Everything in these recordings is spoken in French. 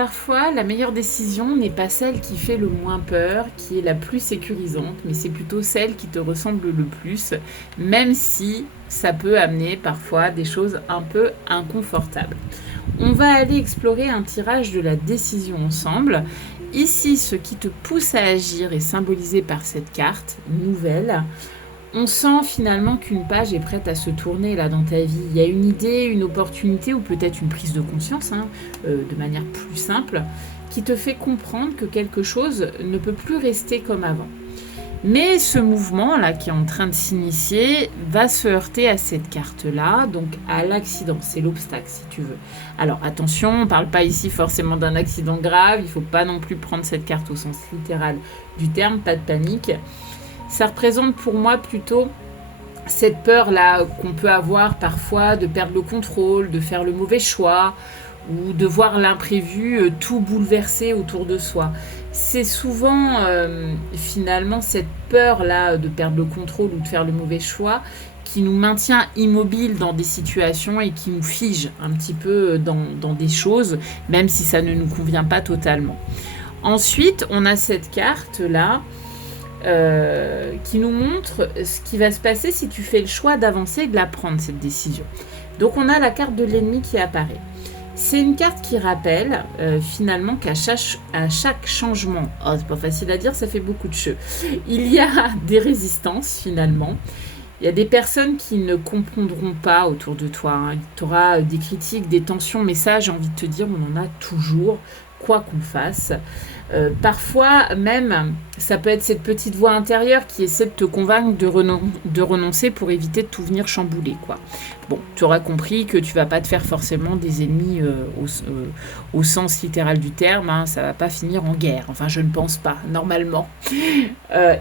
Parfois, la meilleure décision n'est pas celle qui fait le moins peur, qui est la plus sécurisante, mais c'est plutôt celle qui te ressemble le plus, même si ça peut amener parfois des choses un peu inconfortables. On va aller explorer un tirage de la décision ensemble. Ici, ce qui te pousse à agir est symbolisé par cette carte nouvelle. On sent finalement qu'une page est prête à se tourner là dans ta vie. Il y a une idée, une opportunité ou peut-être une prise de conscience, de manière plus simple, qui te fait comprendre que quelque chose ne peut plus rester comme avant. Mais ce mouvement-là qui est en train de s'initier va se heurter à cette carte-là, donc à l'accident, c'est l'obstacle si tu veux. Alors attention, on ne parle pas ici forcément d'un accident grave, il ne faut pas non plus prendre cette carte au sens littéral du terme, pas de panique. Ça représente pour moi plutôt cette peur-là qu'on peut avoir parfois de perdre le contrôle, de faire le mauvais choix ou de voir l'imprévu tout bouleverser autour de soi. C'est souvent finalement cette peur-là de perdre le contrôle ou de faire le mauvais choix qui nous maintient immobiles dans des situations et qui nous fige un petit peu dans des choses, même si ça ne nous convient pas totalement. Ensuite, on a cette carte-là qui nous montre ce qui va se passer si tu fais le choix d'avancer et de la prendre, cette décision. Donc on a la carte de l'ennemi qui apparaît. C'est une carte qui rappelle finalement qu'à chaque changement, c'est pas facile à dire, ça fait beaucoup de cheveux, il y a des résistances finalement. Il y a des personnes qui ne comprendront pas autour de toi. Tu auras des critiques, des tensions, mais ça, j'ai envie de te dire, on en a toujours, quoi qu'on fasse. Parfois, même, ça peut être cette petite voix intérieure qui essaie de te convaincre de renoncer pour éviter de tout venir chambouler, quoi. Bon, tu auras compris que tu vas pas te faire forcément des ennemis au sens littéral du terme. Ça va pas finir en guerre. Enfin, je ne pense pas, normalement.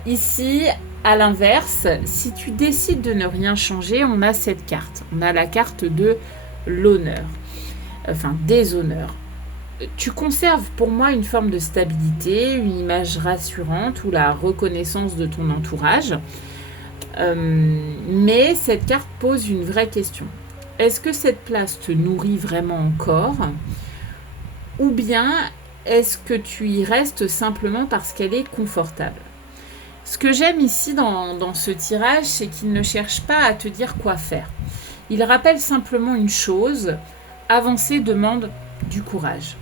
Ici, à l'inverse, si tu décides de ne rien changer, on a cette carte. On a la carte de l'honneur. Enfin, des honneurs. Tu conserves pour moi une forme de stabilité, une image rassurante ou la reconnaissance de ton entourage. Mais cette carte pose une vraie question. Est-ce que cette place te nourrit vraiment encore? Ou bien est-ce que tu y restes simplement parce qu'elle est confortable? Ce que j'aime ici dans ce tirage, c'est qu'il ne cherche pas à te dire quoi faire. Il rappelle simplement une chose, avancer demande du courage.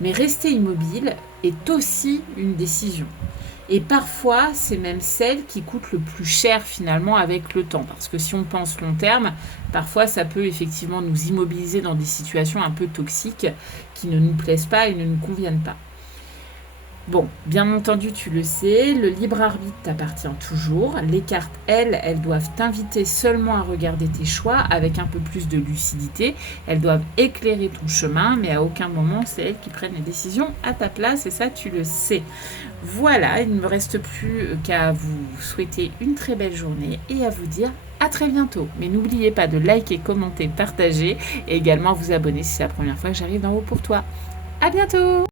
Mais rester immobile est aussi une décision. Et parfois, c'est même celle qui coûte le plus cher finalement avec le temps. Parce que si on pense long terme, parfois ça peut effectivement nous immobiliser dans des situations un peu toxiques qui ne nous plaisent pas et ne nous conviennent pas. Bon, bien entendu, tu le sais, le libre arbitre t'appartient toujours. Les cartes, elles doivent t'inviter seulement à regarder tes choix avec un peu plus de lucidité. Elles doivent éclairer ton chemin, mais à aucun moment, c'est elles qui prennent les décisions à ta place, et ça, tu le sais. Voilà, il ne me reste plus qu'à vous souhaiter une très belle journée et à vous dire à très bientôt. Mais n'oubliez pas de liker, commenter, partager et également vous abonner si c'est la première fois que j'arrive d'en haut pour toi. À bientôt!